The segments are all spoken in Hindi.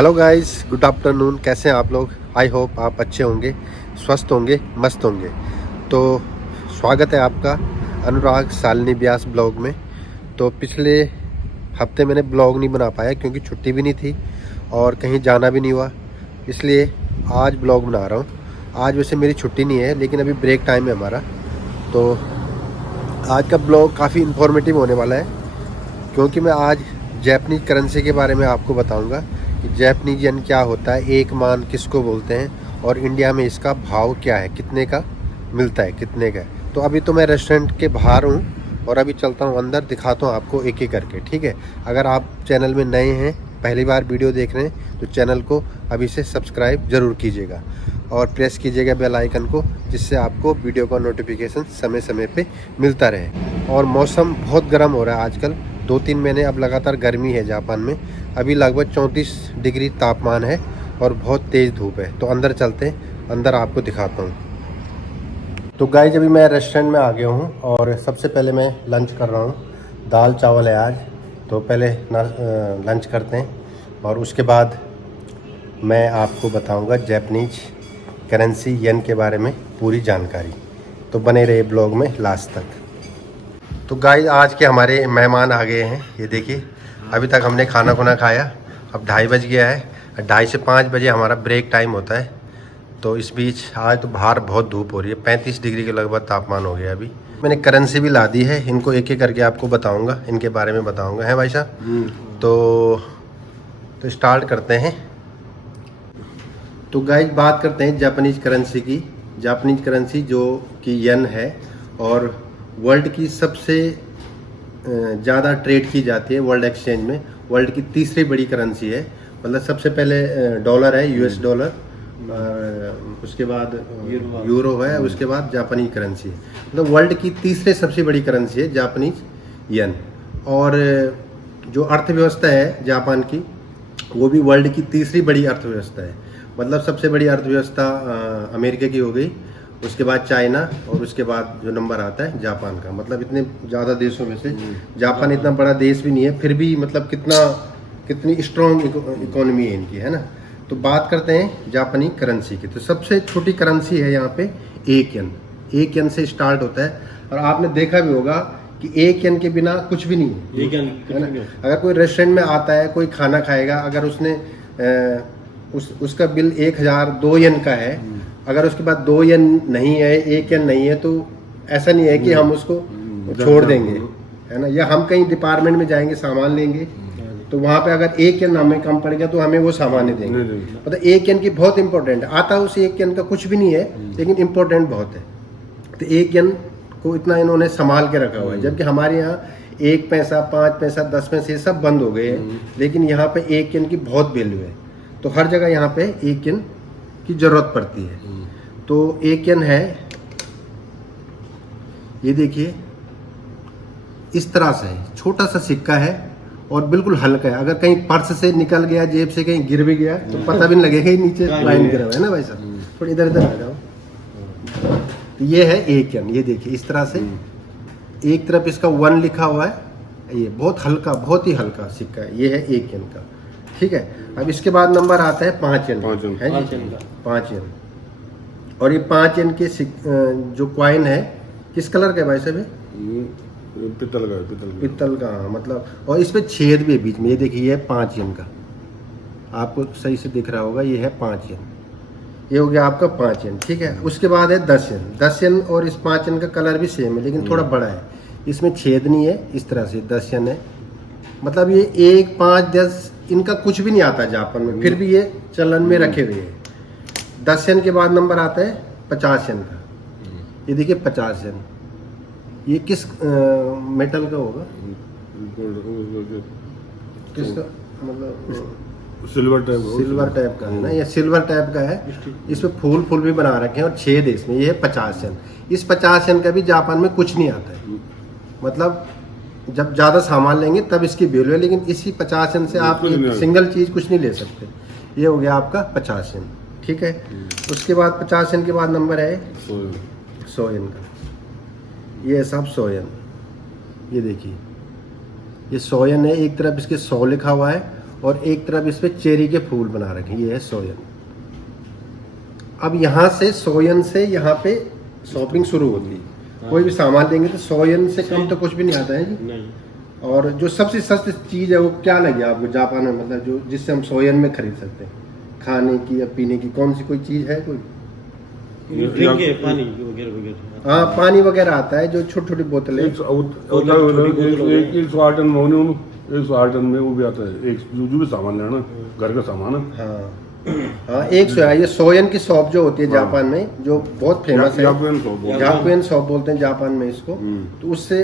Hello guys, good afternoon. कैसे हैं आप लोग? आई होप आप अच्छे होंगे, स्वस्थ होंगे, मस्त होंगे। तो स्वागत है आपका अनुराग सालनी ब्यास ब्लॉग में। तो पिछले हफ्ते मैंने ब्लॉग नहीं बना पाया क्योंकि छुट्टी भी नहीं थी और कहीं जाना भी नहीं हुआ, इसलिए आज ब्लॉग बना रहा हूँ। आज वैसे मेरी छुट्टी नहीं है लेकिन अभी ब्रेक टाइम है हमारा। तो आज का ब्लॉग काफ़ी इन्फॉर्मेटिव होने वाला है क्योंकि मैं आज जैपनीज़ करेंसी के बारे में आपको बताऊंगा कि जैपनीज येन क्या होता है, एक मान किसको बोलते हैं और इंडिया में इसका भाव क्या है, कितने का मिलता है, कितने का है। तो अभी तो मैं रेस्टोरेंट के बाहर हूँ और अभी चलता हूँ अंदर, दिखाता हूँ आपको एक एक करके, ठीक है। अगर आप चैनल में नए हैं, पहली बार वीडियो देख रहे हैं, तो चैनल को अभी से सब्सक्राइब ज़रूर कीजिएगा और प्रेस कीजिएगा बेल आइकन को, जिससे आपको वीडियो का नोटिफिकेशन समय समय पे मिलता रहे। और मौसम बहुत गर्म हो रहा है आजकल, 2-3 महीने अब लगातार गर्मी है जापान में। अभी लगभग 34 डिग्री तापमान है और बहुत तेज़ धूप है। तो अंदर चलते हैं, अंदर आपको दिखाता हूँ। तो गाइस, अभी मैं रेस्टोरेंट में आ गया हूँ और सबसे पहले मैं लंच कर रहा हूँ। दाल चावल है आज, तो पहले लंच करते हैं और उसके बाद मैं आपको बताऊँगा जैपनीज करेंसी येन के बारे में पूरी जानकारी। तो बने रहिए ब्लॉग में लास्ट तक। तो गाइस, आज के हमारे मेहमान आ गए हैं, ये देखिए। अभी तक हमने खाना खुना खाया, अब 2:30 बज गया है। 2:30 से 5 बजे हमारा ब्रेक टाइम होता है। तो इस बीच आज तो बाहर बहुत धूप हो रही है, 35 डिग्री के लगभग तापमान हो गया अभी। मैंने करेंसी भी ला दी है, इनको एक एक करके आपको बताऊंगा, इनके बारे में बताऊंगा, है भाई साहब? तो स्टार्ट करते हैं। तो गाइस, बात करते हैं जापानीज करेंसी की। जापानीज करेंसी जो कि येन है और वर्ल्ड की सबसे ज़्यादा ट्रेड की जाती है वर्ल्ड एक्सचेंज में। वर्ल्ड की तीसरी बड़ी करेंसी है, मतलब सबसे पहले डॉलर है, यूएस डॉलर, उसके बाद यूरो है, उसके बाद जापानीज करेंसी है। मतलब वर्ल्ड की तीसरे सबसे बड़ी करेंसी है जापानीज येन। और जो अर्थव्यवस्था है जापान की, वो भी वर्ल्ड की तीसरी बड़ी अर्थव्यवस्था है। मतलब सबसे बड़ी अर्थव्यवस्था अमेरिका की हो गई, उसके बाद चाइना और उसके बाद जो नंबर आता है जापान का। मतलब इतने ज़्यादा देशों में से जापान इतना बड़ा देश भी नहीं है, फिर भी मतलब कितनी स्ट्रॉन्ग इकोनॉमी है इनकी, है ना। तो बात करते हैं जापानी करेंसी की। तो सबसे छोटी करेंसी है यहाँ पे 1 येन। 1 येन से स्टार्ट होता है और आपने देखा भी होगा कि 1 येन के बिना कुछ भी नहीं है ना। अगर कोई रेस्टोरेंट में आता है, कोई खाना खाएगा, अगर उसने उसका बिल 1000 2 येन का है, अगर उसके बाद 2 येन नहीं है, 1 येन नहीं है, तो ऐसा नहीं है कि हम उसको छोड़ देंगे, है ना। या हम कहीं डिपार्टमेंट में जाएंगे, सामान लेंगे, तो वहाँ पे अगर 1 येन हमें कम पड़ गया तो हमें वो सामान नहीं देंगे। मतलब 1 येन की बहुत इंपॉर्टेंट है। आता उस 1 येन का कुछ भी नहीं है, लेकिन इम्पोर्टेंट बहुत है। तो 1 येन को इतना इन्होंने संभाल के रखा हुआ है, जबकि हमारे यहाँ 1 पैसा, 5 पैसा, 10 पैसे, ये सब बंद हो गए हैं, लेकिन यहाँ पे 1 येन की बहुत वैल्यू है। तो हर जगह यहाँ पे 1 येन की जरूरत पड़ती है। तो 1 येन है, ये देखिए, इस तरह से है, छोटा सा सिक्का है और बिल्कुल हल्का है। अगर कहीं पर्स से निकल गया, जेब से कहीं गिर भी गया, तो पता भी नहीं लगेगा, नीचे लाइन गिरा हुआ है ना भाई साहब। थोड़ी इधर इधर आ जाओ। तो ये है 1 येन, ये देखिए इस तरह से। एक तरफ इसका 1 लिखा हुआ है, ये बहुत हल्का, बहुत ही हल्का सिक्का है। ये है 1 येन का, ठीक है। अब इसके बाद नंबर आता है 5 येन, है जी, 5 येन। और ये 5 येन के जो कॉइन है, किस कलर का है भाई साहब? पित्तल का, मतलब। और इस पे छेद भी है बीच में, ये देखिए, ये है 5 येन का, आपको सही से दिख रहा होगा, ये है 5 येन। ये हो गया आपका 5 येन, ठीक है। उसके बाद है 10 येन। 10 येन और इस 5 येन का कलर भी सेम है, लेकिन थोड़ा बड़ा है, इसमें छेद नहीं है। इस तरह से 10 येन है। मतलब ये 1, 5, 10 इनका कुछ भी नहीं आता जापान में, फिर भी ये चलन में रखे हुए हैं। 10 येन के बाद नंबर आता है 50 येन का। ये देखिए 50 येन, ये किस मेटल का होगा? किसका? मतलब सिल्वर टाइप का है ना, ये सिल्वर टाइप का है। इसमें फूल भी बना रखे हैं और छेद है इसमें। ये है 50 येन। इस 50 येन का भी जापान में कुछ नहीं आता है। मतलब जब ज़्यादा सामान लेंगे तब इसकी वैल्यू है, लेकिन इसी 50 येन से आप सिंगल चीज़ कुछ नहीं ले सकते। ये हो गया आपका 50 येन, ठीक है। उसके बाद 50 येन के बाद नंबर है 100 येन का। ये सब 100 येन, ये देखिए, ये 100 येन है। एक तरफ इसके 100 लिखा हुआ है और एक तरफ इस पे चेरी के फूल बना रखे, ये है सोयन। अब यहाँ से सोयन से यहाँ पे शॉपिंग शुरू होती है। कोई भी सामान लेंगे तो सोयन से कम तो कुछ भी नहीं आता है जी। नहीं। और जो सबसे सस्ती चीज़ है वो क्या लगी आपको जापान में, मतलब जो जिससे हम सोयन में खरीद सकते हैं, खाने की या पीने की कौन सी कोई चीज़ है कोई? ड्रिंक है, पानी वगैरह वगैरह। हाँ, पानी वगैरह आता है, जो छोटी छोटी बोतलें। 108 में वो भी आता है, एक जो भी सामान लेना घर का सामान है। हाँ हाँ, एक सौ ये सोयन की शॉप जो होती है जापान में, जो बहुत फेमस है, याकुएन शॉप बोलते हैं जापान में इसको। तो उससे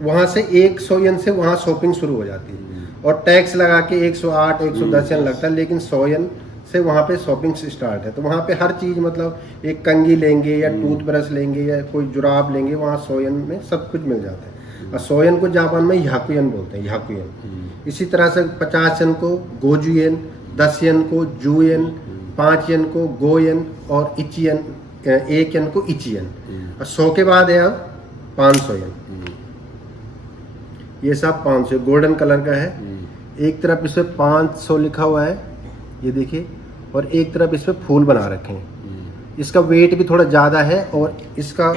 वहाँ से 1 सोयन से वहाँ शॉपिंग शुरू हो जाती है और टैक्स लगा के 108 110 येन लगता है, लेकिन सोयन से वहाँ पे शॉपिंग स्टार्ट है। तो वहाँ पे हर चीज़, मतलब एक कंघी लेंगे या टूथब्रश लेंगे या कोई जुराब लेंगे, वहाँ सोयन में सब कुछ मिल जाता है। और सोयन को जापान में याकुएन बोलते हैं, याकुएन। इसी तरह से 50 येन को गोजुएन, 10 येन को जुएन, 5 येन को गोयेन और इचियन, 1 येन को इचियन। और 100 के बाद है अब 500 येन। ये सब 500 गोल्डन कलर का है। एक तरफ इस पे 500 लिखा हुआ है, ये देखिए, और एक तरफ इस पे फूल बना रखे हैं। इसका वेट भी थोड़ा ज़्यादा है और इसका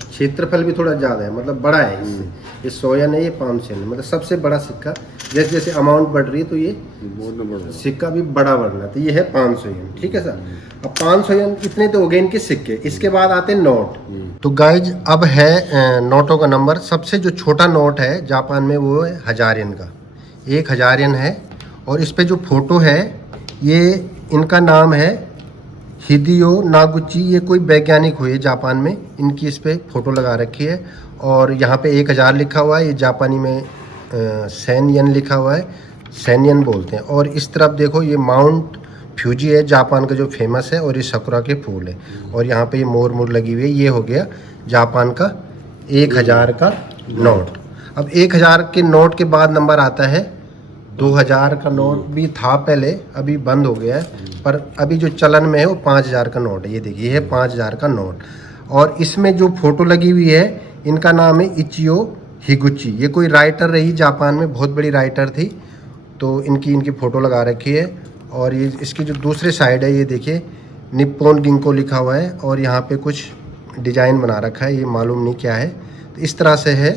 क्षेत्रफल भी थोड़ा ज़्यादा है, मतलब बड़ा है इससे। ये सोयन है, ये 500 है, मतलब सबसे बड़ा सिक्का। जैसे जैसे अमाउंट बढ़ रही है तो ये सिक्का भी बड़ा बढ़ रहा है। तो ये है 500 येन, ठीक है सर। अब 500 येन इतने तो हो गए इनके सिक्के। इसके बाद आते हैं नोट। तो गाइज अब है नोटों का नंबर। सबसे जो छोटा नोट है जापान में वो है 1000 येन का, 1000 येन है। और इस पे जो फोटो है, ये इनका नाम है हिदियो नागुची। ये कोई वैज्ञानिक हुए जापान में, इनकी इस पे फोटो लगा रखी है। और यहाँ पे 1000 लिखा हुआ है, ये जापानी में सेन येन लिखा हुआ है, सेन येन बोलते हैं। और इस तरफ देखो, ये माउंट फ्यूजी है जापान का जो फेमस है, और ये सकुरा के फूल है। और यहाँ पे ये मोर लगी हुई है। ये हो गया जापान का 1000 का नोट। अब 1000 के नोट के बाद नंबर आता है 2000 का नोट। भी था पहले, अभी बंद हो गया है, पर अभी जो चलन में है वो 5000 का नोट है। ये देखिए, ये है 5000 का नोट। और इसमें जो फोटो लगी हुई है, इनका नाम है इचियो हिगुची। ये कोई राइटर रही जापान में, बहुत बड़ी राइटर थी, तो इनकी फोटो लगा रखी है। और ये इसकी जो दूसरे साइड है, ये देखिए निप्पॉन गिंको लिखा हुआ है, और यहाँ पे कुछ डिजाइन बना रखा है, ये मालूम नहीं क्या है। तो इस तरह से है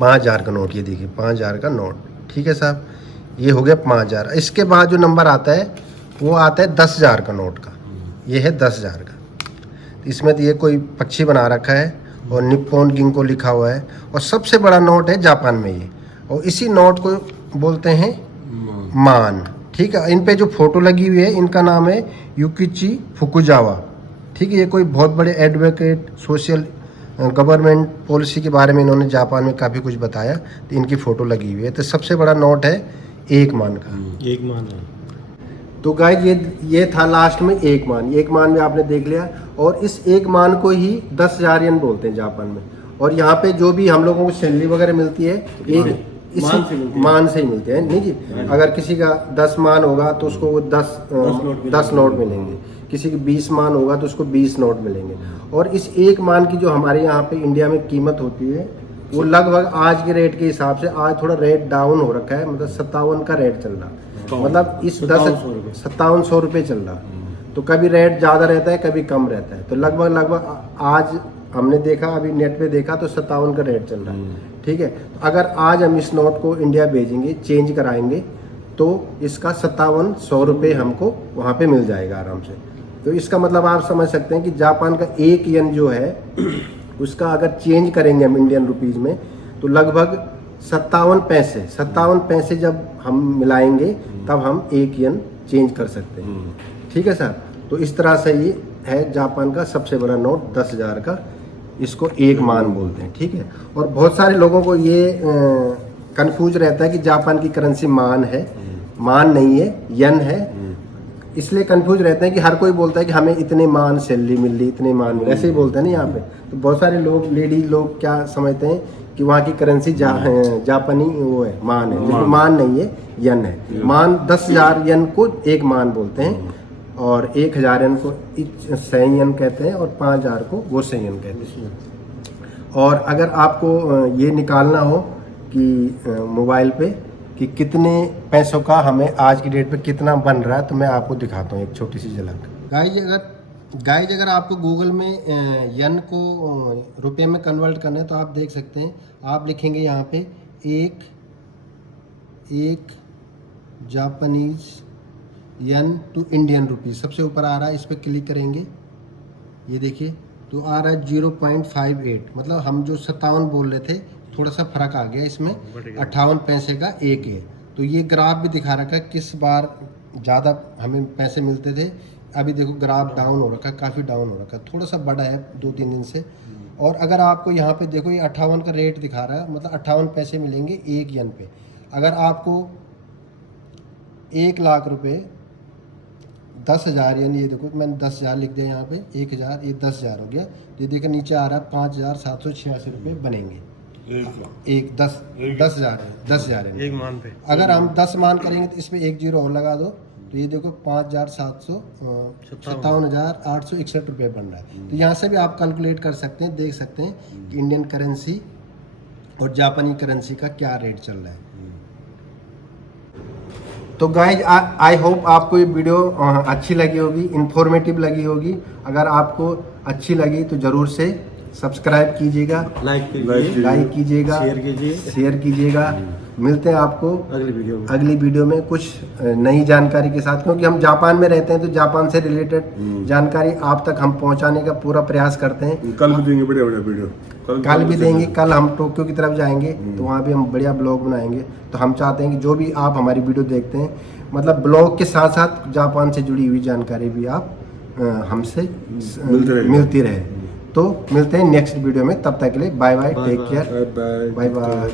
5000 का नोट। ये देखिए 5000 का नोट, ठीक है साहब। ये हो गया 5000। इसके बाद जो नंबर आता है वो आता है 10,000 का नोट का। ये है 10,000 का। इसमें तो ये कोई पक्षी बना रखा है और निप्पॉन गिंको लिखा हुआ है। और सबसे बड़ा नोट है जापान में ये, और इसी नोट को बोलते हैं मान, ठीक है। इन पे जो फोटो लगी हुई है, इनका नाम है युकिची फुकुजावा, ठीक है। ये कोई बहुत बड़े एडवोकेट, सोशल गवर्नमेंट पॉलिसी के बारे में इन्होंने जापान में काफ़ी कुछ बताया, तो इनकी फ़ोटो लगी हुई है। तो सबसे बड़ा नोट है 1 मान का, 1 मान है। तो गाइस ये था लास्ट में 1 मान। 1 मान में आपने देख लिया। और इस 1 मान को ही 10,000 येन बोलते हैं जापान में। और यहाँ पे जो भी हम लोगों को सैलरी वगैरह मिलती है, एक इसी मान से ही मिलते हैं, नहीं जी। अगर किसी का 10 मान होगा तो उसको वो 10 नोट मिलेंगे, किसी के 20 मान होगा तो उसको 20 नोट मिलेंगे। और इस 1 मान की जो हमारे यहाँ पे इंडिया में कीमत होती है, वो लगभग आज के रेट के हिसाब से, आज थोड़ा रेट डाउन हो रखा है, मतलब 57 का रेट चल रहा, मतलब इस 5700 रुपये चल रहा। तो कभी रेट ज़्यादा रहता है, कभी कम रहता है। तो लगभग आज हमने देखा, अभी नेट पे देखा तो 57 का रेट चल रहा है, ठीक है। तो अगर आज हम इस नोट को इंडिया भेजेंगे, चेंज कराएंगे, तो इसका 5700 रुपये हमको वहाँ पे मिल जाएगा आराम से। तो इसका मतलब आप समझ सकते हैं कि जापान का 1 येन जो है, उसका अगर चेंज करेंगे हम इंडियन रुपीज़ में, तो लगभग 57 पैसे जब हम मिलाएंगे, तब हम 1 येन चेंज कर सकते हैं, ठीक है सर। तो इस तरह से ये है जापान का सबसे बड़ा नोट 10,000 का, इसको 1 मान बोलते हैं, ठीक है। और बहुत सारे लोगों को ये कंफ्यूज रहता है कि जापान की करेंसी मान है, मान नहीं है, येन है। इसलिए कंफ्यूज रहते हैं कि हर कोई बोलता है कि हमें इतने मान सैलरी मिल रही, इतने मान, ऐसे ही बोलते हैं ना यहाँ पे। तो बहुत सारे लोग, लेडीज लोग क्या समझते हैं कि वहाँ की करेंसी जापानी वो है, मान है, लेकिन मान नहीं है, येन है। मान 10,000 येन को 1 मान बोलते हैं, और 1000 येन को सेन येन कहते हैं, और 5000 को वो सेन येन कहते हैं। और अगर आपको ये निकालना हो कि मोबाइल पे कि कितने पैसों का हमें आज की डेट पे कितना बन रहा है, तो मैं आपको दिखाता हूँ एक छोटी सी झलक। गाइज अगर आपको गूगल में यन को रुपए में कन्वर्ट करना है तो आप देख सकते हैं। आप लिखेंगे यहाँ पे एक Japanese N to Indian rupees, सबसे ऊपर आ रहा है, इस पर क्लिक करेंगे, ये देखिए तो आ रहा है 0.58। मतलब हम जो 57 बोल रहे थे थोड़ा सा फर्क आ गया, इसमें 58 पैसे का एक है। तो ये ग्राफ भी दिखा रखा है किस बार ज़्यादा हमें पैसे मिलते थे। अभी देखो ग्राफ डाउन हो रखा है, काफ़ी डाउन हो रखा है, थोड़ा सा बढ़ा है 2-3 दिन से। और अगर आपको यहाँ पे देखो ये 58 का रेट दिखा रहा है, मतलब 58 पैसे मिलेंगे एक यन पे। अगर आपको 1 लाख रुपए 10,000 यानी ये देखो मैंने 10,000 लिख दिया यहाँ पे, 1,000 ये 10,000 हो गया। ये देखो नीचे आ रहा है 5,786 रुपये बनेंगे। एक 10,000 है एक मान पे। अगर हम 10 मान करेंगे तो इसमें 1 जीरो और लगा दो तो ये देखो 57,861 रुपये बन रहा है। तो यहाँ से भी आप कैलकुलेट कर सकते हैं, देख सकते हैं कि इंडियन करेंसी और जापानी करेंसी का क्या रेट चल रहा है। तो गाइज आई होप आपको ये वीडियो अच्छी लगी होगी, इन्फॉर्मेटिव लगी होगी। अगर आपको अच्छी लगी तो ज़रूर से सब्सक्राइब कीजिएगा, लाइक कीजिएगा, शेयर कीजिएगा। मिलते हैं आपको अगली वीडियो में कुछ नई जानकारी के साथ, क्योंकि हम जापान में रहते हैं तो जापान से रिलेटेड जानकारी आप तक हम पहुंचाने का पूरा प्रयास करते हैं। कल भी देंगे बढ़िया बढ़िया वीडियो, कल भी देंगे। कल हम टोक्यो की तरफ जाएंगे तो वहाँ भी हम बढ़िया ब्लॉग बनाएंगे। तो हम चाहते हैं कि जो भी आप हमारी वीडियो देखते हैं, मतलब ब्लॉग के साथ साथ जापान से जुड़ी हुई जानकारी भी आप हमसे मिलती रहे। तो मिलते हैं नेक्स्ट वीडियो में, तब तक के लिए bye bye, take care, bye bye.